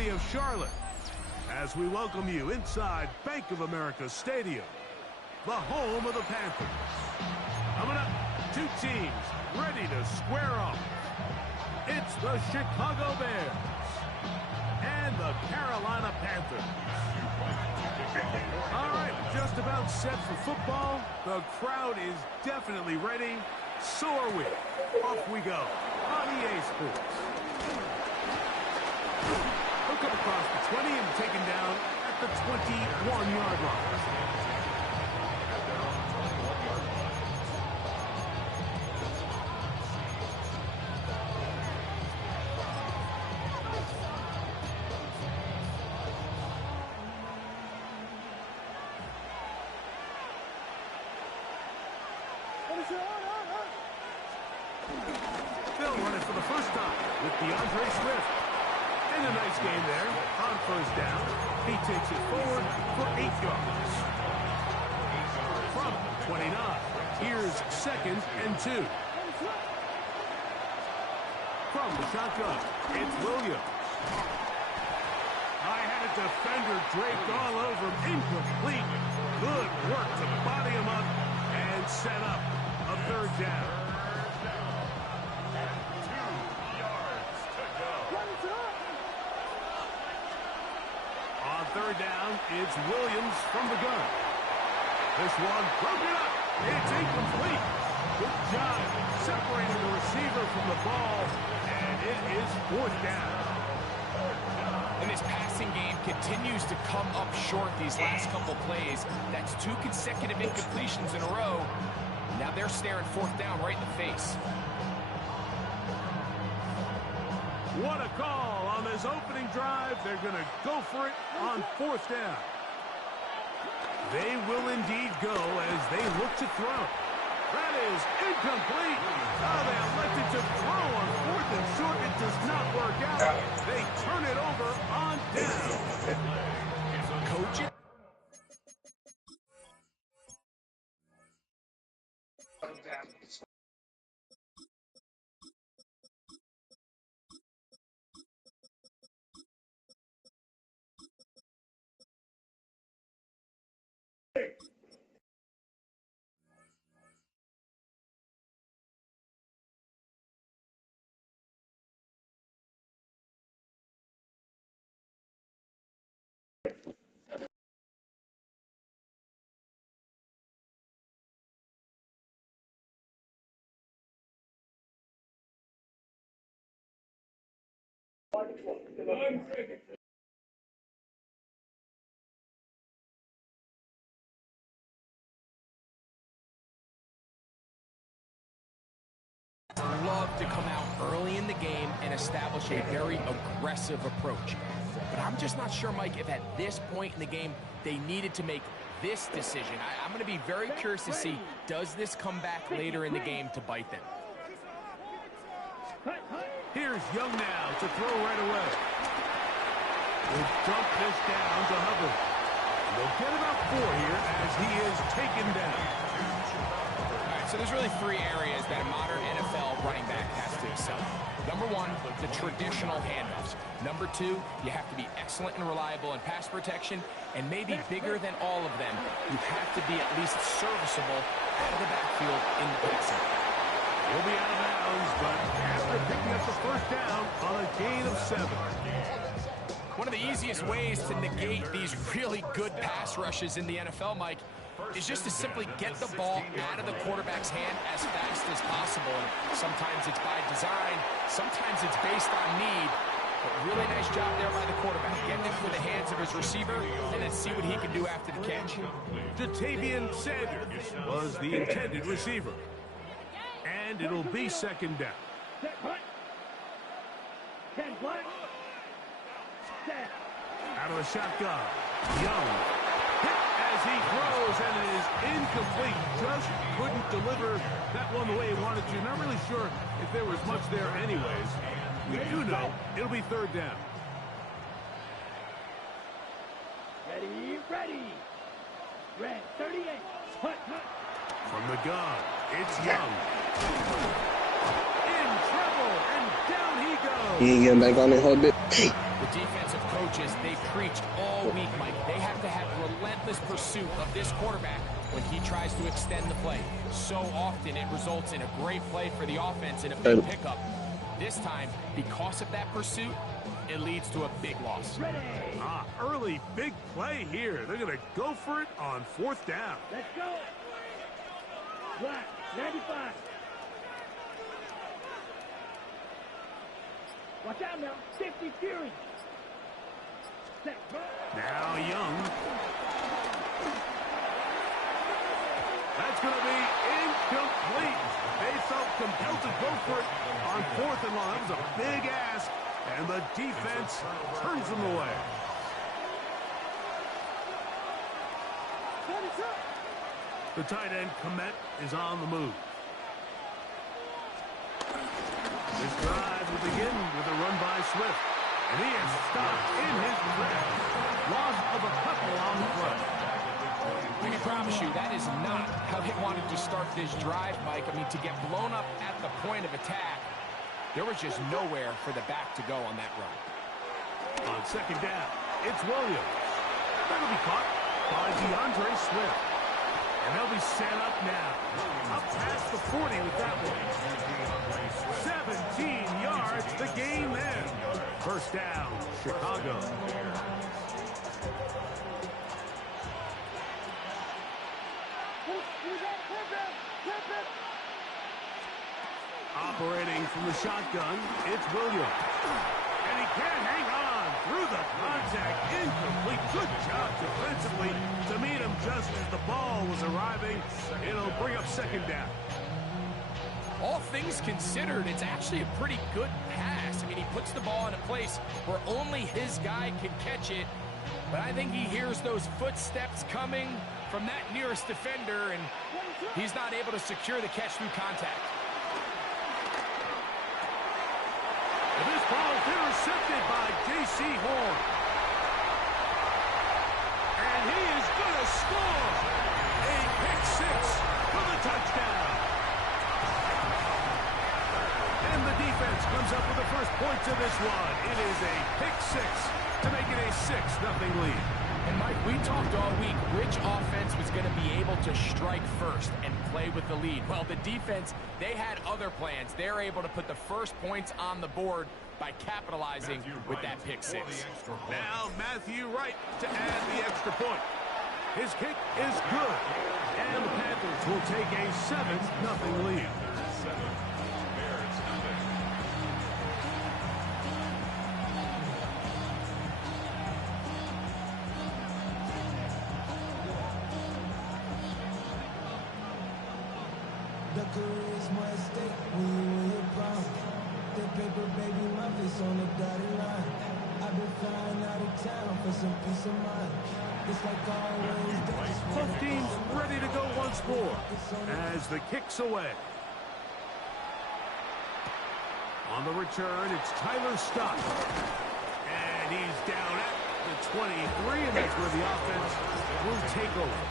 city of Charlotte, as we welcome you inside Bank of America Stadium, the home of the Panthers. Coming up, two teams ready to square off. It's the Chicago Bears and the Carolina Panthers. All right, just about set for football. The crowd is definitely ready. So are we. Off we go on EA Sports. He'll come across the 20 and taken down at the 21-yard line. They'll run it for the first time with DeAndre Swift. And a nice game there on first down. He takes it forward for 8 yards. From 29, here's 2nd and 2. From the shotgun, it's Williams. I had a defender draped all over him. Incomplete. Good work to body him up and set up a 3rd down. On 3rd down, it's Williams from the gun. This one broken up. It's incomplete. Good job separating the receiver from the ball, and it is 4th down. And this passing game continues to come up short these last couple plays. That's 2 consecutive incompletions in a row. Now they're staring 4th down right in the face. What a call on this opening drive. They're going to go for it on 4th down. They will indeed go as they look to throw. That is incomplete. Oh, they elected to throw on 4th and short. It does not work out. They turn it over on down. Coach it. Love to come out early in the game and establish a very aggressive approach. But I'm just not sure, Mike, if at this point in the game they needed to make this decision. I'm going to be very curious to see, does this come back later in the game to bite them? Here's Young now to throw right away. We'll dump this down to Hubbard. They'll get about 4 here as he is taken down. All right, so there's really 3 areas that a modern NFL running back has to excel. Number 1, the traditional handoffs. Number 2, you have to be excellent and reliable in pass protection. And maybe bigger than all of them, you have to be at least serviceable out of the backfield in the passing. He'll be out of bounds, but after picking up the first down on a gain of 7. One of the easiest ways to negate these really good pass rushes in the NFL, Mike, is just to simply get the ball out of the quarterback's hand as fast as possible. And sometimes it's by design, sometimes it's based on need. But really nice job there by the quarterback. Getting it through the hands of his receiver, and then see what he can do after the catch. Jatavian Sanders was the intended receiver. And it'll be 2nd down. Out of the shotgun, Young hit as he throws, and it is incomplete. Just couldn't deliver that one the way he wanted to. Not really sure if there was much there anyways. We do know it'll be 3rd down. Ready. Red 38. From the gun, it's Young. In trouble, and down he goes. He ain't getting back on it, hold it. The defensive coaches, they preached all week, Mike. They have to have relentless pursuit of this quarterback when he tries to extend the play. So often it results in a great play for the offense and a big pickup. This time, because of that pursuit, it leads to a big loss. Early big play here. They're going to go for it on 4th down. Let's go. Black, 95. Watch out now. 50 Fury. Set. Now Young. That's going to be incomplete. They felt compelled to go for it on 4th and long. That was a big ask, and the defense turns them away. The tight end, Komet, is on the move. This drive will begin with a run by Swift. And he is stopped in his tracks. Loss of a couple on the play. I can promise you that is not how they wanted to start this drive, Mike. I mean, to get blown up at the point of attack, there was just nowhere for the back to go on that run. On 2nd down, it's Williams. That'll be caught by DeAndre Swift. And they'll be set up now. Up past the 40 with that one. 17 yards, the game ends. 1st down, Chicago. Operating from the shotgun, it's Williams. And he can't hang on through the contact. Incomplete. Good job defensively to meet him just as the ball was arriving. It'll bring up 2nd down. All things considered, it's actually a pretty good pass. I mean, he puts the ball in a place where only his guy can catch it. But I think he hears those footsteps coming from that nearest defender, and he's not able to secure the catch through contact. And this ball is intercepted by J.C. Horn. And he is going to score a pick 6 for the touchdown. And the defense comes up with the first points of this one. It is a pick 6 to make it a 6-0 lead. And Mike, we talked all week which offense was going to be able to strike first and play with the lead. Well, the defense, they had other plans. They're able to put the first points on the board by capitalizing with that pick 6. Now Matthew Wright to add the extra point. His kick is good. And the Panthers will take a 7-0 lead. The career is more at stake when you win your prime. The paper, baby, my face on the dotted line. I've been flying out of town for some peace of mind. It's like always, they just Both teams ready to go once more as the kick's away. On the return, it's Tyler Scott. And he's down at the 23, and that's where the offense will take over.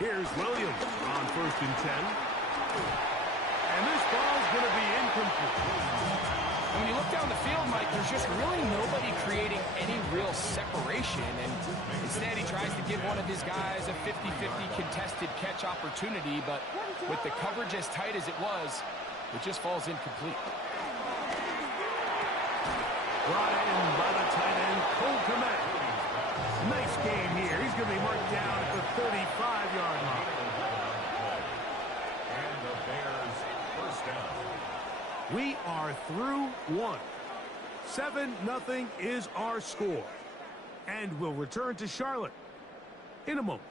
Here's Williams on 1st and 10. And this ball's going to be incomplete. When you look down the field, Mike, there's just really nobody creating any real separation. And instead, he tries to give one of his guys a 50-50 contested catch opportunity. But with the coverage as tight as it was, it just falls incomplete. Brought in by the tight end, Cole Komet. Nice game here. He's going to be marked down at the 35-yard line. We are through one. 7-0 is our score. And we'll return to Charlotte in a moment.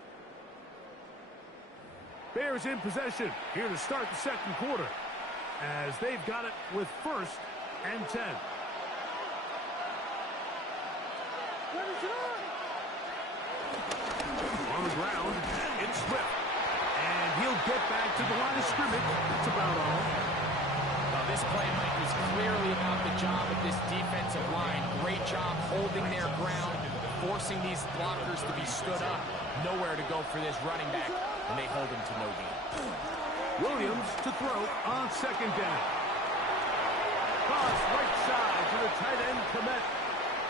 Bears in possession here to start the second quarter, as they've got it with 1st and 10. On the ground, it's Swift. And he'll get back to the line of scrimmage. That's about all. Well, this play, Mike, was clearly about the job of this defensive line. Great job holding their ground, forcing these blockers to be stood up. Nowhere to go for this running back, and they hold him to no gain. Williams to throw on 2nd down. Cross right side to the tight end, Komet.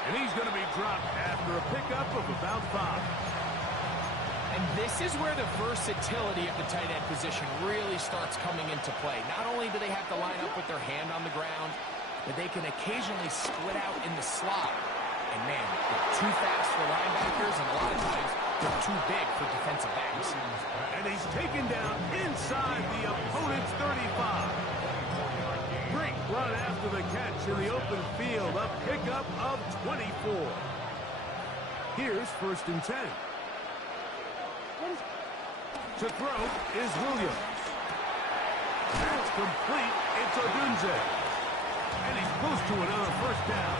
And he's going to be dropped after a pickup of about 5. And this is where the versatility of the tight end position really starts coming into play. Not only do they have to line up with their hand on the ground, but they can occasionally split out in the slot. And man, they're too fast for linebackers, and a lot of times they're too big for defensive backs. And he's taken down inside the opponent's 35. Great run after the catch in the open field. A pickup of 24. Here's 1st and 10. To throw is Williams. That's complete. It's Odunze. And he's close to another 1st down.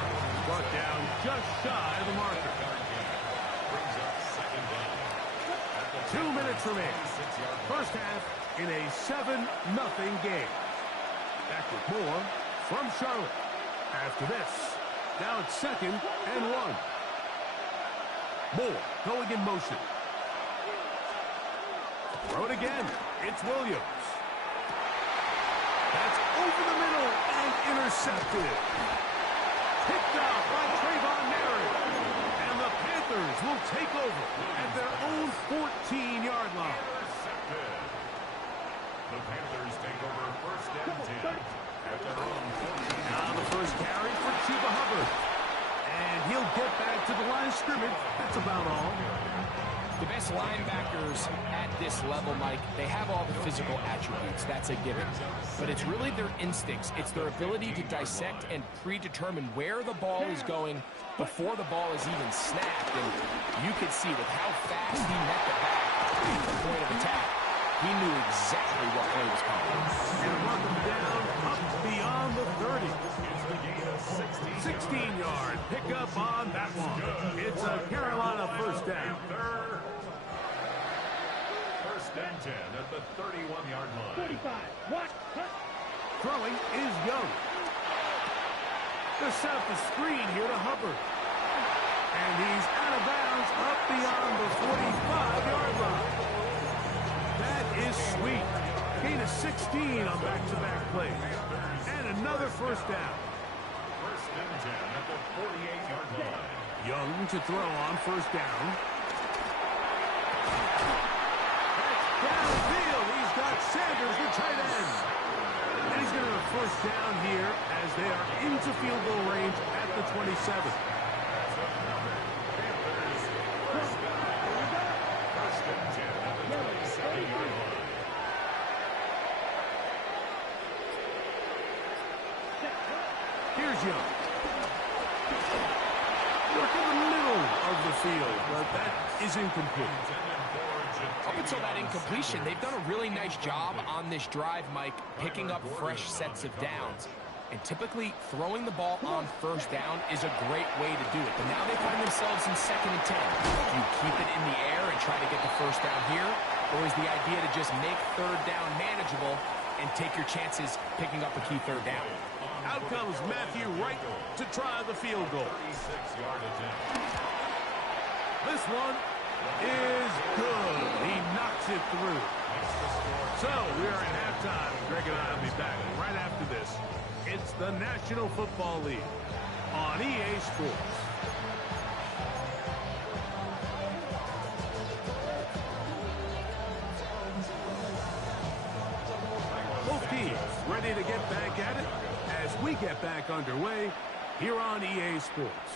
Brought down just shy of the marker. 2 minutes remaining. 1st half in a 7-0 game. Back with more from Charlotte. After this, now it's 2nd and 1. Moore going in motion. Throw it again. It's Williams. That's over the middle and intercepted. Picked up by Trayvon Merritt. And the Panthers will take over at their own 14-yard line. The Panthers take over 1st and 10 at their own 14. Now the first carry for Chuba Hubbard. And he'll get back to the line of scrimmage. That's about all. The best linebackers at this level, Mike, they have all the physical attributes. That's a given. But it's really their instincts. It's their ability to dissect and predetermine where the ball is going before the ball is even snapped. And you could see with how fast he met the back at the point of attack, he knew exactly what play was coming. And run them down up beyond the 30. 16-yard pickup on that one. It's a Carolina 1st down. 1st and 10 at the 31-yard line. 45. What? Throwing is Young. They set up the screen here to Hubbard. And he's out of bounds up beyond the 45-yard line. That is sweet. Gain of 16 on back-to-back plays. And another 1st down. 1st and 10 at the 48-yard line. Young to throw on 1st down. That's downfield. He's got Sanders, the tight end. And he's going to have 1st down here as they are into field goal range at the 27. Here's Young. Work in the middle of the field, but that is incomplete. Up until that incompletion, they've done a really nice job on this drive, Mike, picking up fresh sets of downs. And typically, throwing the ball on 1st down is a great way to do it. But now they find themselves in 2nd and 10. Do you keep it in the air and try to get the 1st down here? Or is the idea to just make 3rd down manageable and take your chances picking up a key 3rd down? Out comes Matthew Wright to try the field goal. This one is good. He knocks it through. So we are at halftime. Greg and I will be back right after this. It's the National Football League on EA Sports. Both teams ready to get back at it as we get back underway here on EA Sports.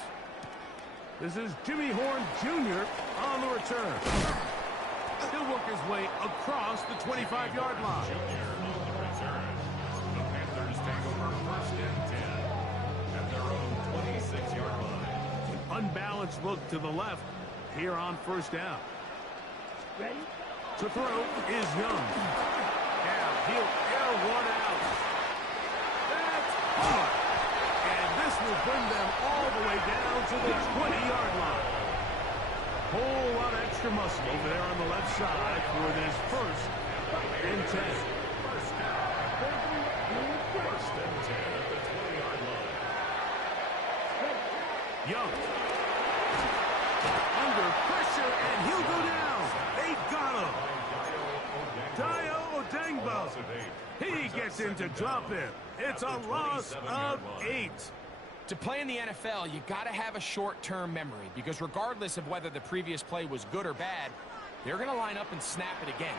This is Jimmy Horn Jr. on the return. He'll work his way across the 25-yard line. Junior on the return. The Panthers take over launch look to the left here on first down. Ready? To throw is Young. Now he'll air one out. That's hard. And this will bring them all the way down to the 20-yard line. Whole lot of extra muscle over there on the left side for this first and 10. First and 10 at the 20-yard line. Young. Under pressure, and he'll go down. They got him. Dio Odengbo. He gets in to drop it. It's a loss of 8. To play in the NFL, you got to have a short-term memory because regardless of whether the previous play was good or bad, they're going to line up and snap it again.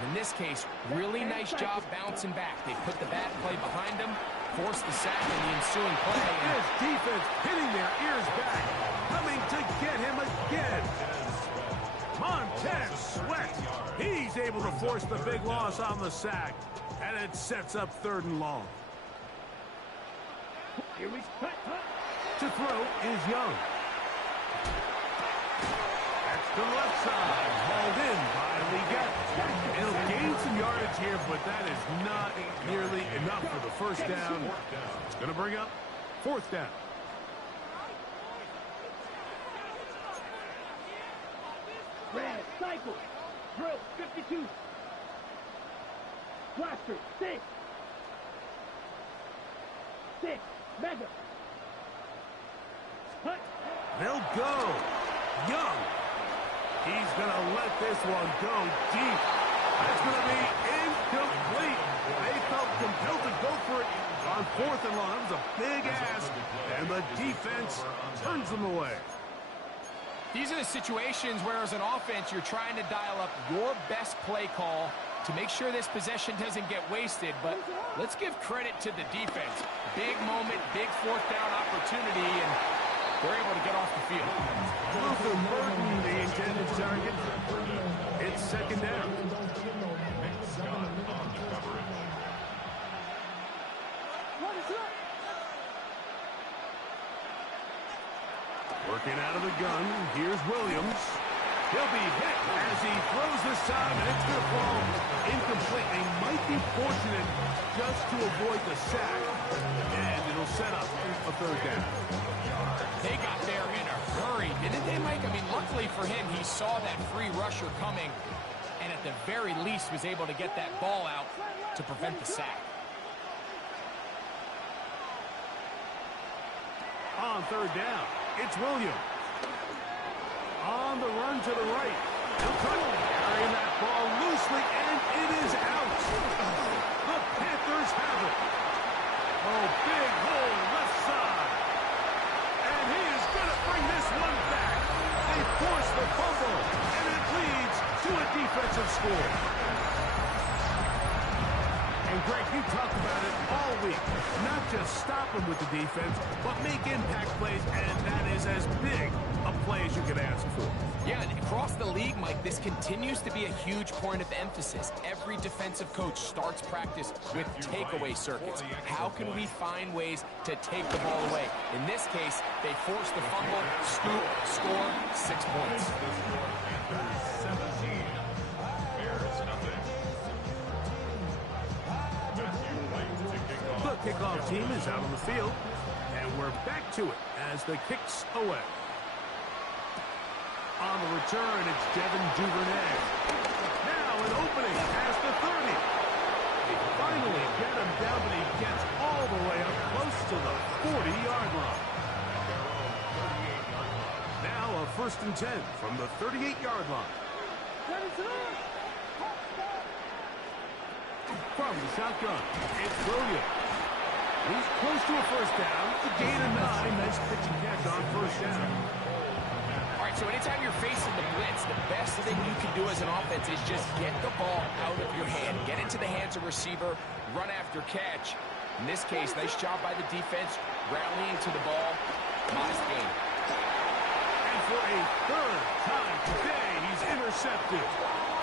And in this case, really nice job bouncing back. They put the bad play behind them, forced the sack in the ensuing play. His defense hitting their ears back, coming to get him again. Montez Sweat. He's able to force the big loss on the sack, and it sets up 3rd and long. Here we go. To throw is Young. That's the left side, hauled in by Leggett. He'll gain some yardage here, but that is not nearly enough for the first down. It's going to bring up 4th down. Brad, cycle. Drill, 52. Blaster, 6. 6. Mega. Hut. They'll go. Young. He's going to let this one go deep. That's going to be incomplete. They felt compelled to go for it on 4th and long. That was a big ask, and the defense turns them away. These are the situations where, as an offense, you're trying to dial up your best play call to make sure this possession doesn't get wasted. But let's give credit to the defense. Big moment, big 4th down opportunity, and they're able to get off the field. Luther Burton, the intended target. It's 2nd down. Working out of the gun, here's Williams. He'll be hit as he throws this time, and it's going to fall incomplete. They might be fortunate just to avoid the sack, and it'll set up a 3rd down. They got there in a hurry, didn't they, Mike? I mean, luckily for him, he saw that free rusher coming, and at the very least was able to get that ball out to prevent the sack. On 3rd down, it's Williams. On the run to the right. He'll cut it, carrying that ball loosely, and it is out. The Panthers have it. Oh, big hole left side. And he is going to bring this one back. They force the fumble, and it leads to a defensive score. And Greg, you talked about it all week. Not just stop them with the defense, but make impact plays, and that is as big a play as you could ask for. Yeah, and across the league, Mike, this continues to be a huge point of emphasis. Every defensive coach starts practice with takeaway circuits. How can we find ways to take the ball away? In this case, they force the fumble, scoop, score, 6 points. 17. Bears nothing. The kickoff team is out on the field, and we're back to it as the kick's away. On the return, it's Devin Duvernay. Now an opening past the 30. They finally get him down, but he gets all the way up close to the 40-yard line. Now a 1st and 10 from the 38-yard line. From the shotgun, it's Williams. He's close to a 1st down. A gain of 9. Nice pitch and catch on 1st down. All right, so anytime you're facing the blitz, the best thing you can do as an offense is just get the ball out of your hand. Get into the hands of receiver, run after catch. In this case, nice job by the defense, rallying to the ball. Modest gain. And for a 3rd time today, he's intercepted.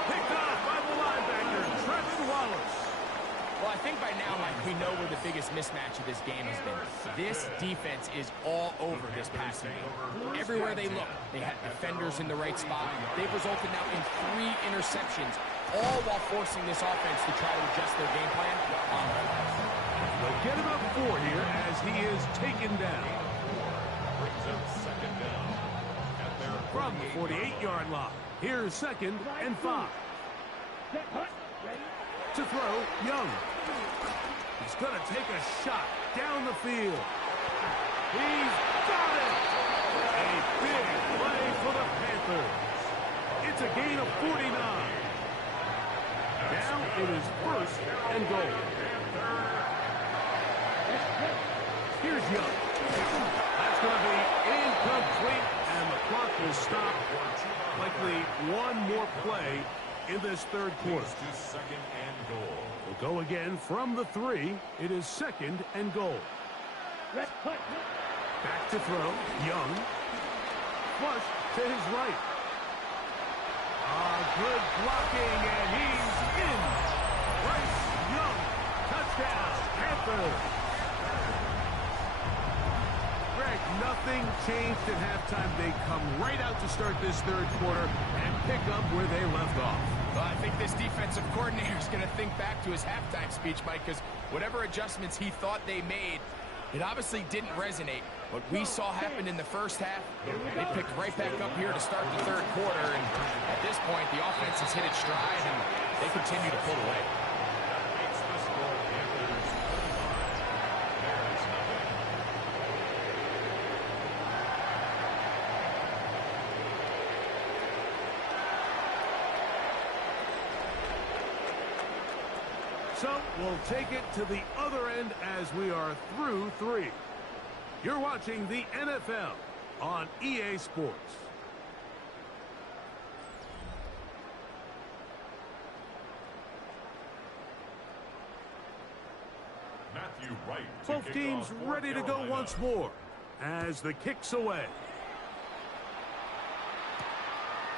Picked off by the linebacker, Trevor Wallace. Well, I think by now, Mike, we know where the biggest mismatch of this game has been. This defense is all over this passing game. Everywhere they look, they have defenders in the right spot. They've resulted now in 3 interceptions, all while forcing this offense to try to adjust their game plan on the fly. They'll get him up 4 here as he is taken down. Brings up second down at their From the 48-yard line, here's 2nd and 5. To throw, Young. He's going to take a shot down the field. He's got it! A big play for the Panthers. It's a gain of 49. Now it is 1st and goal. Here's Young. That's going to be incomplete, and the clock will stop. Likely one more play in this 3rd quarter. to second and goal. We'll go again from the 3. It is 2nd and goal. Back to throw. Young. Flush to his right. Good blocking, and he's in. Bryce Young. Touchdown. Panthers. Greg, nothing changed at halftime. They come right out to start this 3rd quarter and pick up where they left off. Well, I think this defensive coordinator is going to think back to his halftime speech, Mike, because whatever adjustments he thought they made, it obviously didn't resonate. What we saw happen in the first half, they picked right back up here to start the 3rd quarter, and at this point, the offense has hit its stride, and they continue to pull away. Makes the score Panthers 45. Bears nothing. So we'll take it to the other end as we are through 3. You're watching the NFL on EA Sports. Matthew Wright. Both teams ready to go once more as the kick's away.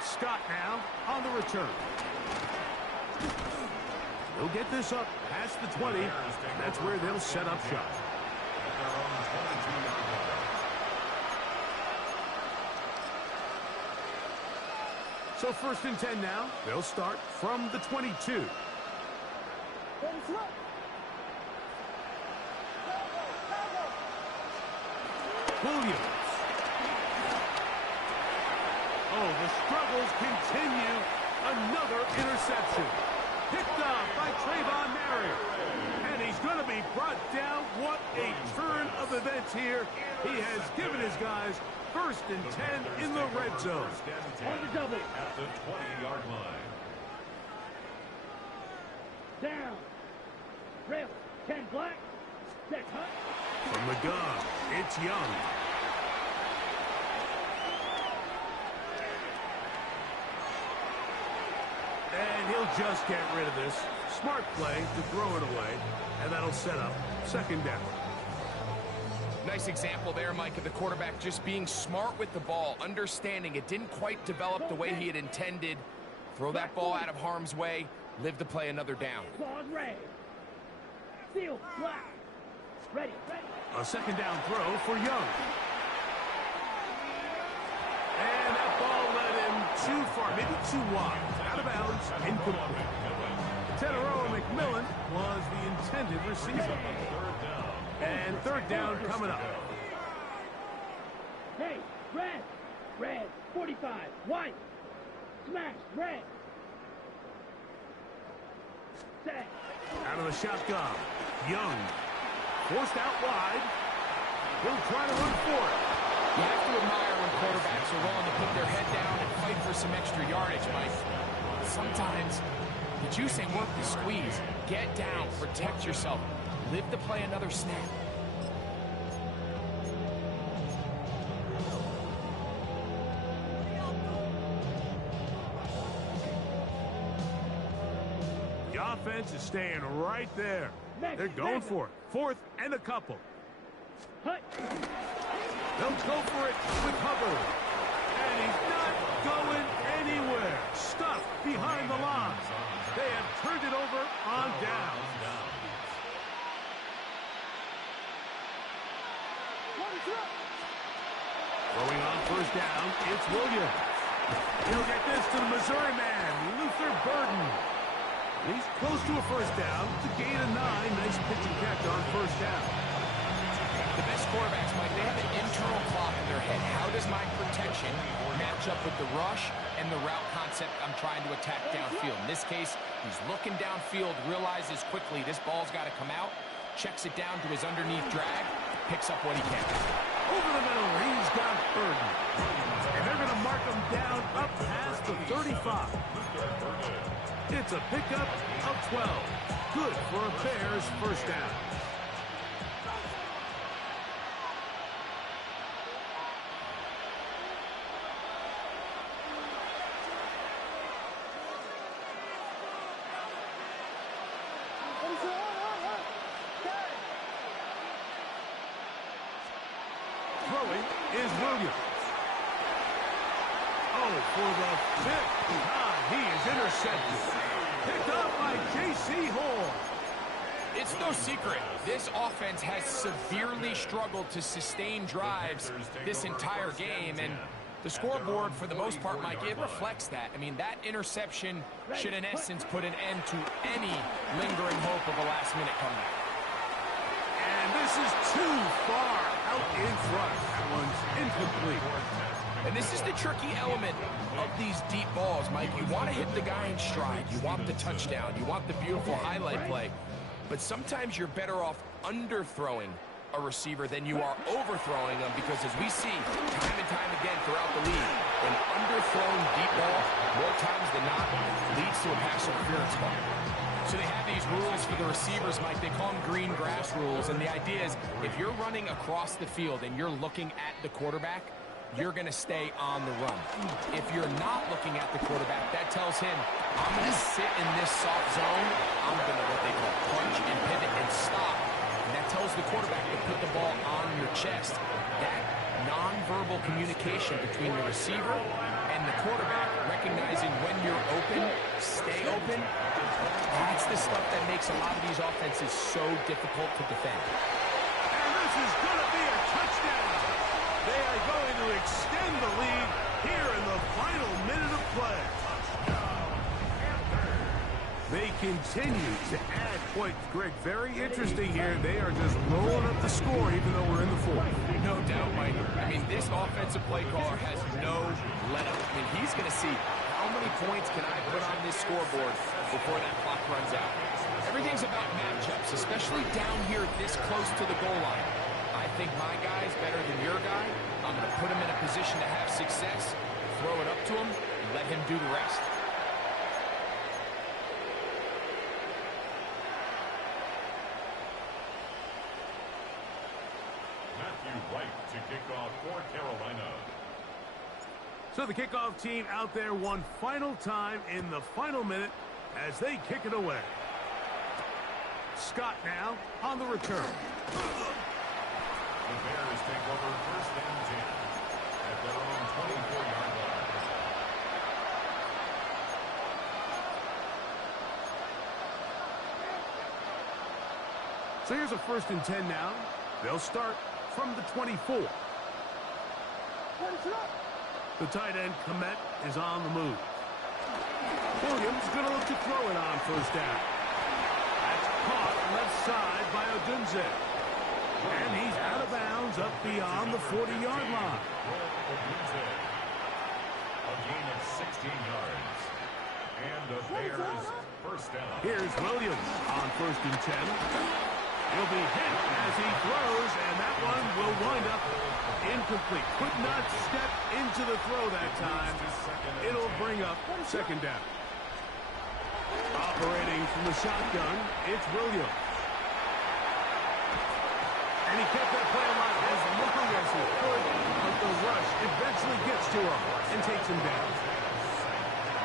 Scott now on the return. They'll get this up past the 20. That's where they'll set up shop. At their own 22-yard line. So 1st and 10 now. They'll start from the 22. Williams. Oh, the struggles continue. Another interception. Picked up by Trayvon Merritt. And he's going to be brought down. What a turn of events here. He has given his guys 1st and 10 in the red zone. On the double. At the 20-yard line. Down. Rail. 10 black. Set hut. From the gun, it's Young. And he'll just get rid of this. Smart play to throw it away, and that'll set up 2nd down. Nice example there, Mike, of the quarterback just being smart with the ball, understanding it didn't quite develop the way he had intended. Throw that ball out of harm's way, live to play another down. Claws red. Field black. Ready. A 2nd down throw for Young. And that ball led him too far, maybe too wide. Out of bounds, incomplete. Teteroa McMillan was the intended receiver. And 3rd down coming up. Hey, red. Red. 45. White. Smash. Red. Set. Out of the shotgun. Young. Forced out wide. He'll try to run for it. You have to admire when quarterbacks are willing to put their head down and fight for some extra yardage, Mike. Sometimes, the juice ain't worth the squeeze. Get down, protect yourself, live to play another snap. The offense is staying right there. They're going for it. 4th and a couple. Hut. They'll go for it with Hubbard. And he's not going anywhere. Stuck behind the line. They have turned it over on down. Throwing on first down, it's Williams. He'll get this to the Missouri man, Luther Burden. He's close to a first down. It's a gain of 9. Nice pitch and catch on first down. The best quarterbacks, Mike, they have an internal clock in their head. How does my protection match up with the rush and the route concept I'm trying to attack downfield? In this case, he's looking downfield, realizes quickly this ball's got to come out, checks it down to his underneath drag, picks up what he can. Over the middle, he's got Burden. And they're going to mark him down up past the 35. It's a pickup of 12. Good for a Bears first down. Throwing is Williams. Oh, for the 5th time, he is intercepted. Picked up by J.C. Horn. It's no secret, this offense has severely struggled to sustain drives this entire game, and the scoreboard, for the most part, Mike, it reflects that. I mean, that interception should, in essence, put an end to any lingering hope of a last-minute comeback. And this is too far out in front. That one's incomplete. And this is the tricky element of these deep balls, Mike. You want to hit the guy in stride. You want the touchdown. You want the beautiful highlight play. But sometimes you're better off underthrowing a receiver than you are overthrowing them, because as we see time and time again throughout the league, an underthrown deep ball, more times than not, leads to a pass interference call. So they have these rules for the receivers, Mike. They call them green grass rules. And the idea is if you're running across the field and you're looking at the quarterback, you're going to stay on the run. If you're not looking at the quarterback, that tells him, I'm going to sit in this soft zone. I'm going to what they call punch and pivot and stop. And that tells the quarterback to put the ball on your chest. That nonverbal communication between the receiver and the quarterback, recognizing when you're open, stay open, that's the stuff that makes a lot of these offenses so difficult to defend. And this is going to be a touchdown. They are going to extend the lead here in the final minute of play. They continue to add points. Greg, very interesting here. They are just rolling up the score even though we're in the fourth. No doubt, Mike. I mean, this offensive play caller has no let-up. I mean, he's going to see how many points can I put on this scoreboard before that clock runs out. Everything's about matchups, especially down here this close to the goal line. I think my guy's better than your guy. I'm going to put him in a position to have success, throw it up to him, and let him do the rest. Right to kick off for Carolina. So the kickoff team out there one final time in the final minute as they kick it away. Scott now on the return. The Bears take over first and 10 at their own 24-yard line. So here's a first and 10 now. They'll start from the 24. The tight end, Komet, is on the move. Williams going to look to throw it on first down. That's caught left side by Odunze. And he's out of bounds up beyond the 40-yard line. A gain of 16 yards. And the Bears first down. Here's Williams on first and 10. He'll be hit as he throws, and that one will wind up incomplete. Could not step into the throw that time. It'll bring up second down. Operating from the shotgun, it's Williams. And he kept that play alive as looking as he could, but the rush eventually gets to him and takes him down.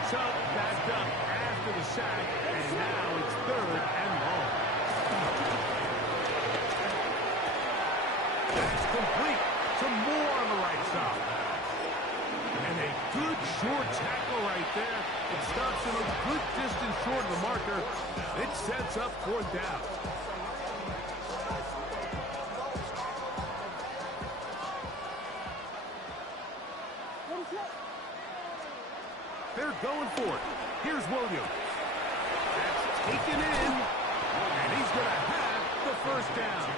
So backed up after the sack, and now it's third and long. That's complete to Moore on the right side. And a good short tackle right there. It stops him a good distance short of the marker. It sets up fourth down. going for it. Here's Williams. That's taken in, and he's going to have the first down.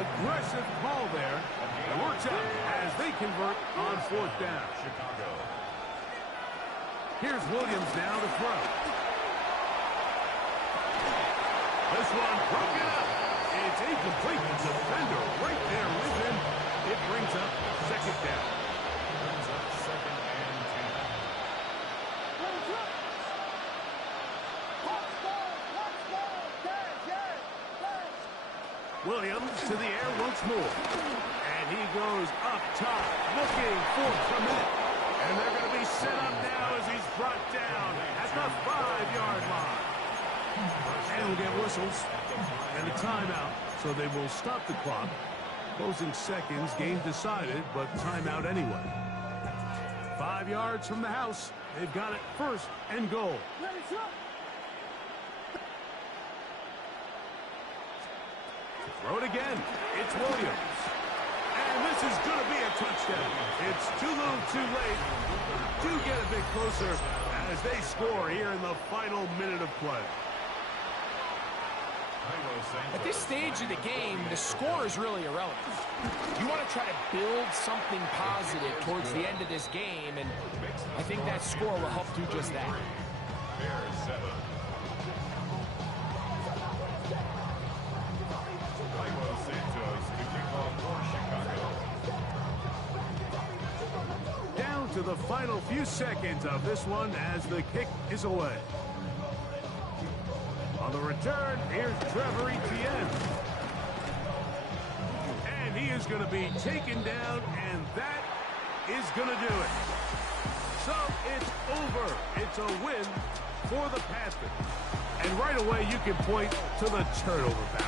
Aggressive call there. It works out as they convert on fourth down. Chicago. Here's Williams now to throw. This one broken up. It's incomplete. The defender right there with him. It brings up second down. Brings up 2nd and 10. Williams to the air once more. And he goes up top looking for Clement. And they're going to be set up now as he's brought down at the 5-yard line. And we'll get whistles and a timeout, so they will stop the clock. Closing seconds, game decided, but timeout anyway. 5 yards from the house. They've got it first and goal. Throw it again. It's Williams. And this is going to be a touchdown. It's too little too late. Do get a bit closer as they score here in the final minute of play. At this stage of the game, the score is really irrelevant. You want to try to build something positive towards the end of this game, and I think that score will help do just that. Bears 7. Santos to kick off for Chicago. Down to the final few seconds of this one as the kick is away. On the return, here's Trevor Etienne. And he is going to be taken down, and that is going to do it. So it's over. It's a win for the Panthers. And right away, you can point to the turnover battle.